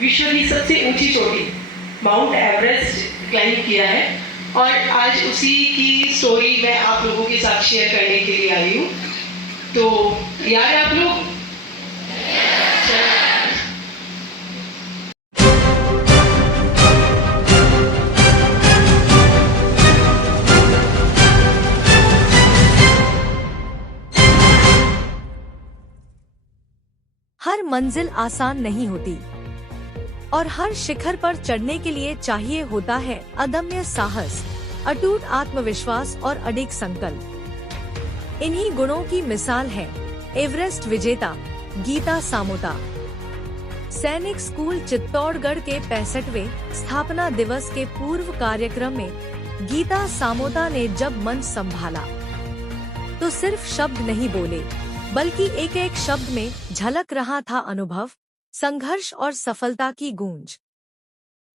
विश्व की सबसे ऊंची चोटी माउंट एवरेस्ट क्लाइंब किया है और आज उसी की स्टोरी मैं आप लोगों के साथ शेयर करने के लिए आई हूँ। तो यार आप लोग हर मंजिल आसान नहीं होती और हर शिखर पर चढ़ने के लिए चाहिए होता है अदम्य साहस, अटूट आत्मविश्वास और अडिग संकल्प। इन्हीं गुणों की मिसाल है एवरेस्ट विजेता गीता सामोता। सैनिक स्कूल चित्तौड़गढ़ के 65वें स्थापना दिवस के पूर्व कार्यक्रम में गीता सामोता ने जब मंच संभाला तो सिर्फ शब्द नहीं बोले, बल्कि एक एक शब्द में झलक रहा था अनुभव, संघर्ष और सफलता की गूंज।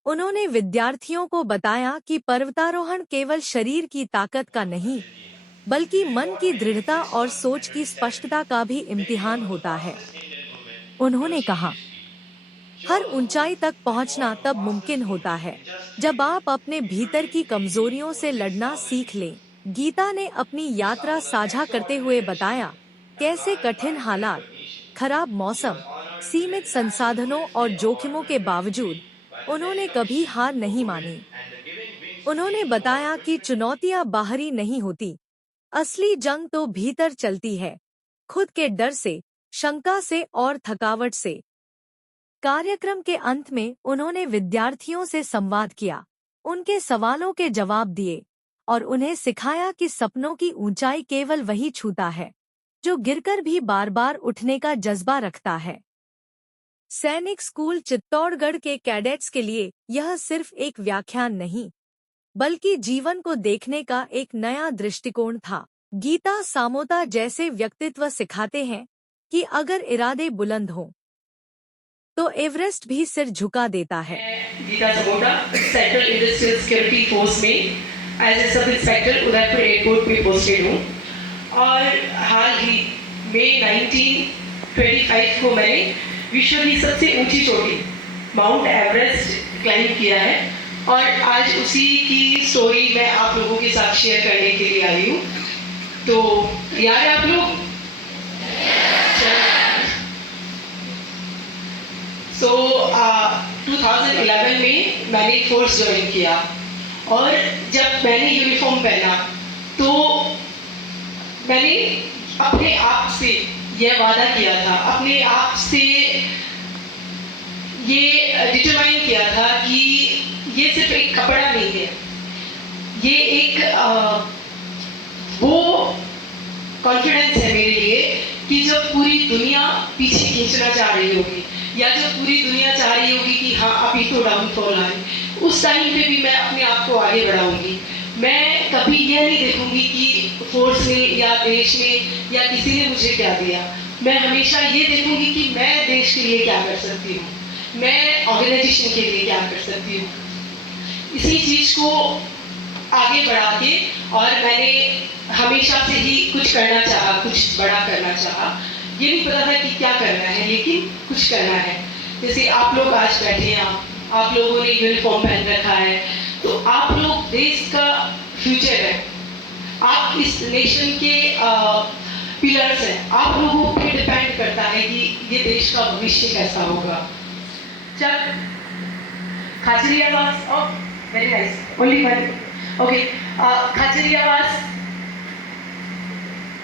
उन्होंने विद्यार्थियों को बताया कि पर्वतारोहण केवल शरीर की ताकत का नहीं, बल्कि मन की दृढ़ता और सोच की स्पष्टता का भी इम्तिहान होता है। उन्होंने कहा, हर ऊंचाई तक पहुंचना तब मुमकिन होता है जब आप अपने भीतर की कमजोरियों से लड़ना सीख लें। गीता ने अपनी यात्रा साझा करते हुए बताया कैसे कठिन हालात, खराब मौसम, सीमित संसाधनों और जोखिमों के बावजूद उन्होंने कभी हार नहीं मानी। उन्होंने बताया कि चुनौतियां बाहरी नहीं होती, असली जंग तो भीतर चलती है, खुद के डर से, शंका से और थकावट से। कार्यक्रम के अंत में उन्होंने विद्यार्थियों से संवाद किया, उनके सवालों के जवाब दिए और उन्हें सिखाया कि सपनों की ऊंचाई केवल वही छूता है जो गिरकर भी बार बार उठने का जज्बा रखता है। सैनिक स्कूल चित्तौड़गढ़ के कैडेट्स के लिए यह सिर्फ एक व्याख्यान नहीं, बल्कि जीवन को देखने का एक नया दृष्टिकोण था। गीता सामोता जैसे व्यक्तित्व सिखाते हैं कि अगर इरादे बुलंद हों तो एवरेस्ट भी सिर झुका देता है। Geeta Samota central industrial security force में as a sub inspector Udaipur airport पे पोस्टेड हूँ और हाल ही मई 1925 को मैंने विश्व की सबसे ऊंची चोटी माउंट एवरेस्ट क्लाइंब किया है और आज उसी की स्टोरी मैं आप लोगों के साथ शेयर करने के लिए आई हूँ। तो यार आप लोग सो 2011 में मैंने फोर्स ज्वाइन किया और जब मैंने यूनिफॉर्म पहना तो मैंने अपने आप से यह वादा किया था, अपने आप से ये डिटरमाइन किया था कि ये सिर्फ एक कपड़ा नहीं है, ये एक वो कॉन्फिडेंस है मेरे लिए कि जब पूरी दुनिया पीछे खींचना चाह रही होगी या जब पूरी दुनिया चाह रही होगी कि हाँ अभी तो डाउनफॉल आए, उस टाइम पे भी मैं अपने आप को आगे बढ़ाऊंगी। मैं कभी यह नहीं देखूंगी कि फोर्स ने या देश ने या किसी ने मुझे क्या दिया। मैं हमेशा ये देखूंगी कि मैं देश के लिए क्या कर सकती हूँ, मैं ऑर्गेनाइजेशन के लिए क्या कर सकती हूँ। इसी चीज को आगे बढ़ा के और मैंने हमेशा से ही कुछ करना चाहा, कुछ बड़ा करना चाहा। ये नहीं पता था कि क्या करना है, लेकिन कुछ करना है। जैसे आप लोग आज बैठे हैं, आप लोगों ने यूनिफॉर्म पहन रखा है, तो आप लोग देश का फ्यूचर है, आप इस नेशन के पिलर्स हैं। आप लोगों पे डिपेंड करता है कि ये देश का भविष्य कैसा होगा। चल Khachariyawas, oh very nice, only one, okay. Khachariyawas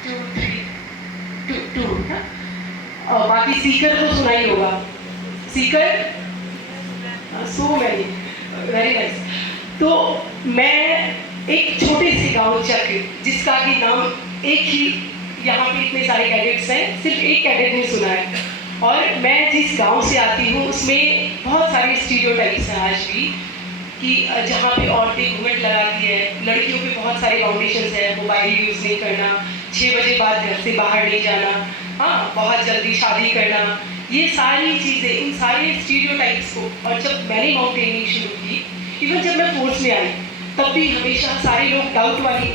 2 3 2 2 और बाकी सीकर तो सुना ही होगा, Sikar so many, very nice. तो मैं एक छोटे से गांव चक्र, जिसका कि नाम एक ही, यहाँ पे इतने सारे कैडेट्स हैं, सिर्फ एक कैडेट ने सुना है। और मैं जिस गांव से आती हूँ उसमें बहुत सारे स्टीरियोटाइप्स हैं आज भी, कि जहाँ पे औरतें घूंघट लगाती है, लड़कियों पे बहुत सारे बाउंडेशंस है, मोबाइल यूज़ नहीं करना, 6 बजे बाद घर से बाहर नहीं जाना, हाँ बहुत जल्दी शादी करना, ये सारी चीज़ें, इन सारे स्टीरियोटाइप्स को। और जब मैंने माउंटेनियरिंग शुरू की, इवन जब मैं फोर्स में आई, तब भी हमेशा सारे लोग डाउट वाली